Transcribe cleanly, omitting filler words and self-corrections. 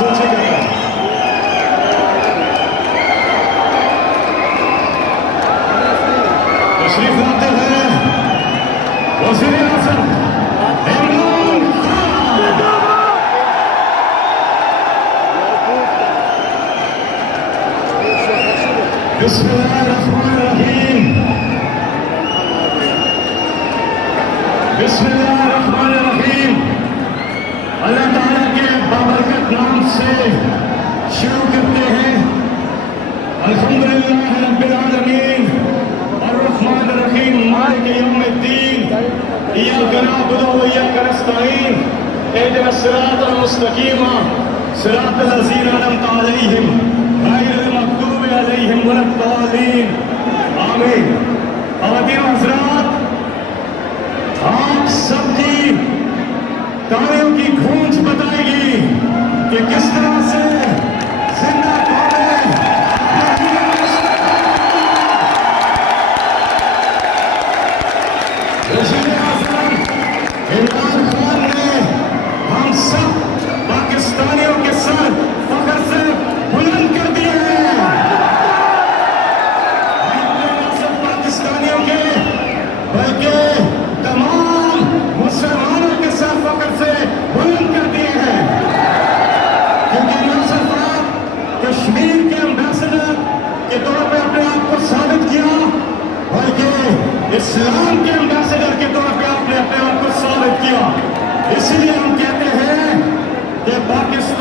सोचिएगा। तशरीफ लाते हैं वज़ीर-ए-आज़म इमरान खान। बिस्मिल्लाहिर्रहमानिर्रहीम। बिस्मिल्लाहिर्रहमानिर्रहीम। अल्लाह ताला के बाबरकत नाम से शुरू करते हैं। अल्हम्दुलिल्लाह रब्बिल आलमीन अर्रहमानिर्रहीम मालिक यौमिद्दीन इय्याका नअबुदु व इय्याका नस्तईन इहदिनस सिरातल मुस्तकीम सिरातल लज़ीना अनअमता अलैहिम गैरिल मग़दूबि अलैहिम वलद्दालीन आमीन। ख़वातीन व हज़रात, आप सबकी तालियों की गूंज बताएगी कि किस तरह से जिंदा कौमें वज़ीर-ए-आज़म इमरान खान ने हम सब पाकिस्तानियों के सर फख्र से बुलंद कर दिए हैं। न सिर्फ पाकिस्तानियों के बल्कि तमाम मुसलमानों के सर फख्र से बुलंद कर दिए हैं, क्योंकि न सिर्फ आप कश्मीर के एम्बेसडर के तौर पर अपने आप को साबित किया, बल्कि इस्लाम के एम्बेसडर के तौर पे आपने अपने आप को साबित किया। इसीलिए हम कहते हैं कि पाकिस्तान